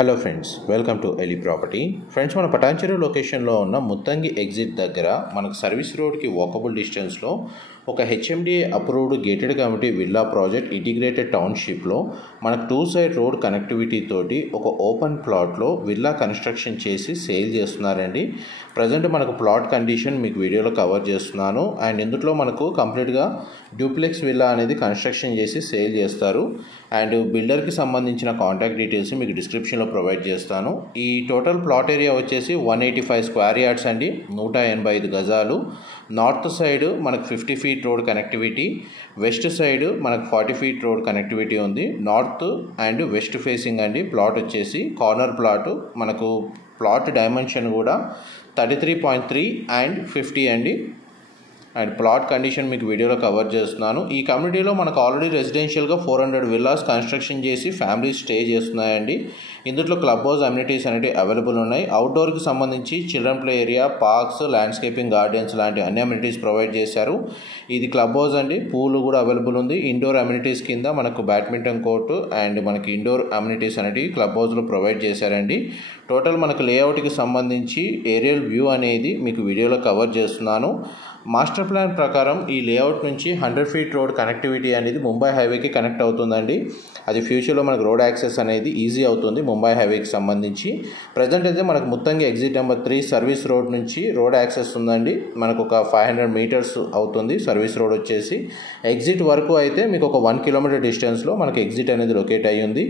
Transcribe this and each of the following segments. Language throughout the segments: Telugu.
Hello friends, welcome to Eli property. Friends, మన పటాన్చెరు లొకేషన్లో ఉన్న ముత్తంగి ఎగ్జిట్ దగ్గర మనకు సర్వీస్ రోడ్కి వాకబుల్ డిస్టెన్స్లో ఒక HMDA approved gated community villa project integrated టౌన్షిప్లో మనకు 2 సైడ్ రోడ్ కనెక్టివిటీ తోటి ఒక ఓపెన్ ప్లాట్లో విల్లా కన్స్ట్రక్షన్ చేసి సేల్ చేస్తున్నారండి. ప్రజెంట్ మనకు ప్లాట్ కండిషన్ మీకు వీడియోలో కవర్ చేస్తున్నాను. అండ్ ఇందులో మనకు కంప్లీట్గా డ్యూప్లెక్స్ విల్లా అనేది కన్స్ట్రక్షన్ చేసి సేల్ చేస్తారు. అండ్ బిల్డర్కి సంబంధించిన కాంటాక్ట్ డీటెయిల్స్ మీకు డిస్క్రిప్షన్లో ప్రొవైడ్ చేస్తాను. ఈ టోటల్ ప్లాట్ ఏరియా వచ్చేసి 185 స్క్వేర్ యార్డ్స్ అండి, 185 గజాలు. నార్త్ సైడ్ మనకు 50 feet road connectivity, west side మనకు 40 ఫీట్ రోడ్ కనెక్టివిటీ ఉంది. నార్త్ అండ్ వెస్ట్ ఫేసింగ్ అండి ప్లాట్ వచ్చేసి. కార్నర్ ప్లాట్ మనకు ప్లాట్ డైమెన్షన్ కూడా 33.3 అండ్ 50 అండి. అండ్ ప్లాట్ కండిషన్ మీకు వీడియోలో కవర్ చేస్తున్నాను. ఈ కమ్యూనిటీలో మనకు ఆల్రెడీ రెసిడెన్షియల్గా 400 విల్లాస్ కన్స్ట్రక్షన్ చేసి ఫ్యామిలీ స్టే చేస్తున్నాయండి. ఇందులో క్లబ్ హౌస్ అమ్యూనిటీస్ అనేవి అవైలబుల్ ఉన్నాయి. అవుట్డోర్కి సంబంధించి children play area, parks, landscaping, gardens లాంటి అన్ని అమ్యూనిటీస్ ప్రొవైడ్ చేశారు. ఇది క్లబ్ హౌస్ అండి. పూల్ కూడా అవైలబుల్ ఉంది. ఇండోర్ అమ్యూనిటీస్ కింద మనకు బ్యాడ్మింటన్ కోర్టు అండ్ మనకి ఇండోర్ అమ్యూనిటీస్ అనేవి క్లబ్ హౌస్లో ప్రొవైడ్ చేశారండి. టోటల్ మనకు లేఅవుట్కి సంబంధించి ఏరియల్ వ్యూ అనేది మీకు వీడియోలో కవర్ చేస్తున్నాను. మాస్టర్ ప్లాన్ ప్రకారం ఈ లేఅవుట్ నుంచి 100 ఫీట్ రోడ్ కనెక్టివిటీ అనేది ముంబై హైవేకి కనెక్ట్ అవుతుందండి. అది ఫ్యూచర్లో మనకు రోడ్ యాక్సెస్ అనేది ఈజీ అవుతుంది ముంబై హైవేకి సంబంధించి. ప్రజెంట్ అయితే మనకు Muthangi exit number 3 service road నుంచి రోడ్ యాక్సెస్ ఉందండి. మనకు ఒక 500 మీటర్స్ అవుతుంది సర్వీస్ రోడ్ వచ్చేసి. ఎగ్జిట్ వరకు అయితే మీకు ఒక 1 కిలోమీటర్ డిస్టెన్స్లో మనకు ఎగ్జిట్ అనేది లొకేట్ అయ్యి ఉంది.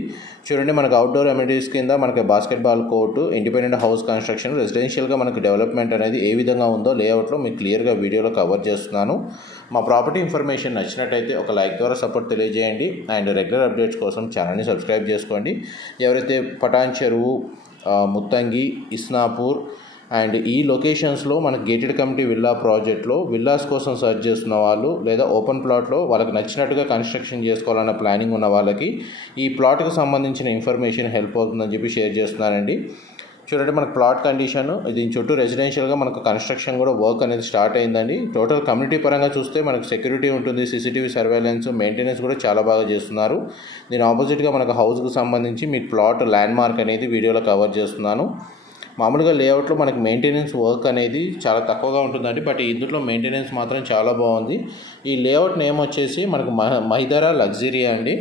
చూడండి, మనకు అవుట్డోర్ అమ్యూనిటీస్ కింద మనకి basketball court, independent house construction, రెసిడెన్షియల్గా మనకు డెవలప్మెంట్ అనేది ఏ విధంగా ఉందో లేఅవుట్లో మీకు క్లియర్గా వీడియోలో కవర్ చేస్తున్నాను. మా ప్రాపర్టీ ఇన్ఫర్మేషన్ నచ్చినట్టయితే ఒక లైక్ ద్వారా సపోర్ట్ తెలియజేయండి. అండ్ రెగ్యులర్ అప్డేట్స్ కోసం ఛానల్ని సబ్స్క్రైబ్ చేసుకోండి. ఎవరైతే పటాన్చెరు, ముత్తంగి, ఇస్నాపూర్ అండ్ ఈ లొకేషన్స్లో మనకు గేటెడ్ కమ్యూనిటీ విల్లా ప్రాజెక్ట్లో విల్లాస్ కోసం సర్చ్ చేస్తున్న వాళ్ళు, లేదా ఓపెన్ ప్లాట్లో వాళ్ళకి నచ్చినట్టుగా కన్స్ట్రక్షన్ చేసుకోవాలన్న ప్లానింగ్ ఉన్న వాళ్ళకి ఈ ప్లాట్కి సంబంధించిన ఇన్ఫర్మేషన్ హెల్ప్ అవుతుందని చెప్పి షేర్ చేస్తున్నానండి. చూడండి, మనకు ప్లాట్ కండిషన్, దీని చుట్టూ రెసిడెన్షియల్గా మనకు కన్స్ట్రక్షన్ కూడా వర్క్ అనేది స్టార్ట్ అయిందండి. టోటల్ కమ్యూనిటీ పరంగా చూస్తే మనకు సెక్యూరిటీ ఉంటుంది, సీసీటీవీ సర్వేలెన్స్, మెయింటెనెన్స్ కూడా చాలా బాగా చేస్తున్నారు. దీని ఆపోజిట్గా మనకు హౌస్కి సంబంధించి మీ ప్లాట్ ల్యాండ్ మార్క్ అనేది వీడియోలో కవర్ చేస్తున్నాను. మామూలుగా లేఅవుట్లో మనకు మెయింటెనెన్స్ వర్క్ అనేది చాలా తక్కువగా ఉంటుందండి, బట్ ఇందులో మెయింటెనెన్స్ మాత్రం చాలా బాగుంది. ఈ లేఅవుట్ నేమ్ వచ్చేసి మనకు మహిదరా లగ్జరియా అండి.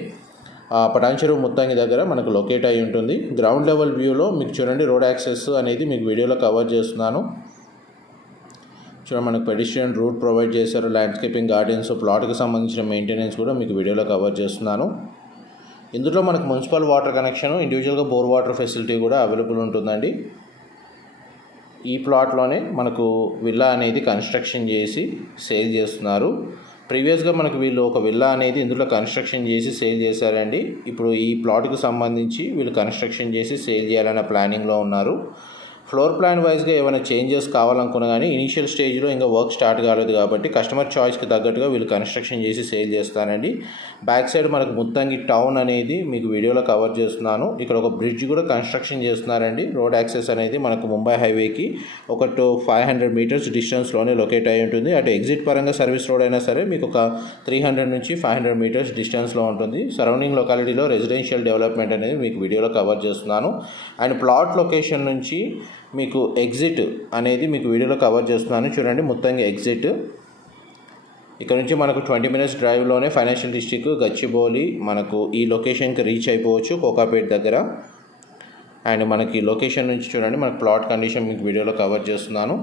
పటాన్చెరు ముత్తంగి దగ్గర మనకు లొకేట్ అయి ఉంటుంది. గ్రౌండ్ లెవెల్ వ్యూలో మీకు చూడండి రోడ్ యాక్సెస్ అనేది మీకు వీడియోలో కవర్ చేస్తున్నాను. చూడండి, మనకు పెడిస్ట్రియన్ రూట్ ప్రొవైడ్ చేశారు, ల్యాండ్స్కేపింగ్, గార్డెన్స్, ప్లాట్కి సంబంధించిన మెయింటెనెన్స్ కూడా మీకు వీడియోలో కవర్ చేస్తున్నాను. ఇందులో మనకు మున్సిపల్ వాటర్ కనెక్షన్, ఇండివిజువల్గా బోర్ వాటర్ ఫెసిలిటీ కూడా అవైలబుల్ ఉంటుందండి. ఈ ప్లాట్లోనే మనకు విల్లా అనేది కన్స్ట్రక్షన్ చేసి సేల్ చేస్తున్నారు. ప్రీవియస్గా మనకు వీళ్ళు ఒక విల్లా అనేది ఇందులో కన్స్ట్రక్షన్ చేసి సేల్ చేశారండి. ఇప్పుడు ఈ ప్లాట్కి సంబంధించి వీళ్ళు కన్స్ట్రక్షన్ చేసి సేల్ చేయాలనే ప్లానింగ్లో ఉన్నారు. ఫ్లోర్ ప్లాన్ వైజ్గా ఏమైనా చేంజెస్ కావాలనుకున్నా కానీ ఇనీషియల్ స్టేజ్లో ఇంకా వర్క్ స్టార్ట్ కాలేదు కాబట్టి కస్టమర్ చాయిస్కి తగ్గట్టుగా వీళ్ళు కన్స్ట్రక్షన్ చేసి సేల్ చేస్తానండి. బ్యాక్ సైడ్ మనకు ముత్తంగి టౌన్ అనేది మీకు వీడియోలో కవర్ చేస్తున్నాను. ఇక్కడ ఒక బ్రిడ్జ్ కూడా కన్స్ట్రక్షన్ చేస్తున్నారండి. రోడ్ యాక్సెస్ అనేది మనకు ముంబై హైవేకి ఒక 500 మీటర్స్ డిస్టెన్స్లోనే లొకేట్ అయి ఉంటుంది. అటు ఎగ్జిట్ పరంగా సర్వీస్ రోడ్ అయినా సరే మీకు ఒక 300 నుంచి 500 మీటర్స్ డిస్టెన్స్లో ఉంటుంది. సరౌండింగ్ లొకాలిటీలో రెసిడెన్షియల్ డెవలప్మెంట్ అనేది మీకు వీడియోలో కవర్ చేస్తున్నాను. అండ్ ప్లాట్ లొకేషన్ నుంచి మీకు ఎగ్జిట్ అనేది మీకు వీడియోలో కవర్ చేస్తున్నాను. చూడండి, ముత్తంగి ఎగ్జిట్ ఇక్కడ నుంచి మనకు 20 మినిట్స్ డ్రైవ్లోనే ఫైనాన్షియల్ డిస్ట్రిక్ట్, గచ్చిబౌలి మనకు ఈ లొకేషన్కి రీచ్ అయిపోవచ్చు కోకాపేట్ దగ్గర. అండ్ మనకి లొకేషన్ నుంచి చూడండి మనకు ప్లాట్ కండిషన్ మీకు వీడియోలో కవర్ చేస్తున్నాను.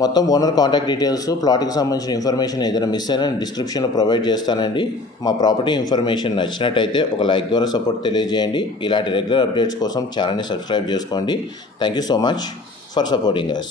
మొత్తం ఓనర్ కాంటాక్ట్ డీటెయిల్స్, ప్లాట్కి సంబంధించిన ఇన్ఫర్మేషన్ ఏదైనా మిస్ అయినా డిస్క్రిప్షన్లో ప్రొవైడ్ చేస్తానండి. మా ప్రాపర్టీ ఇన్ఫర్మేషన్ నచ్చినట్టయితే ఒక లైక్ ద్వారా సపోర్ట్ తెలియజేయండి. ఇలాంటి రెగ్యులర్ అప్డేట్స్ కోసం ఛానల్ని సబ్స్క్రైబ్ చేసుకోండి. Thank you so much for supporting us.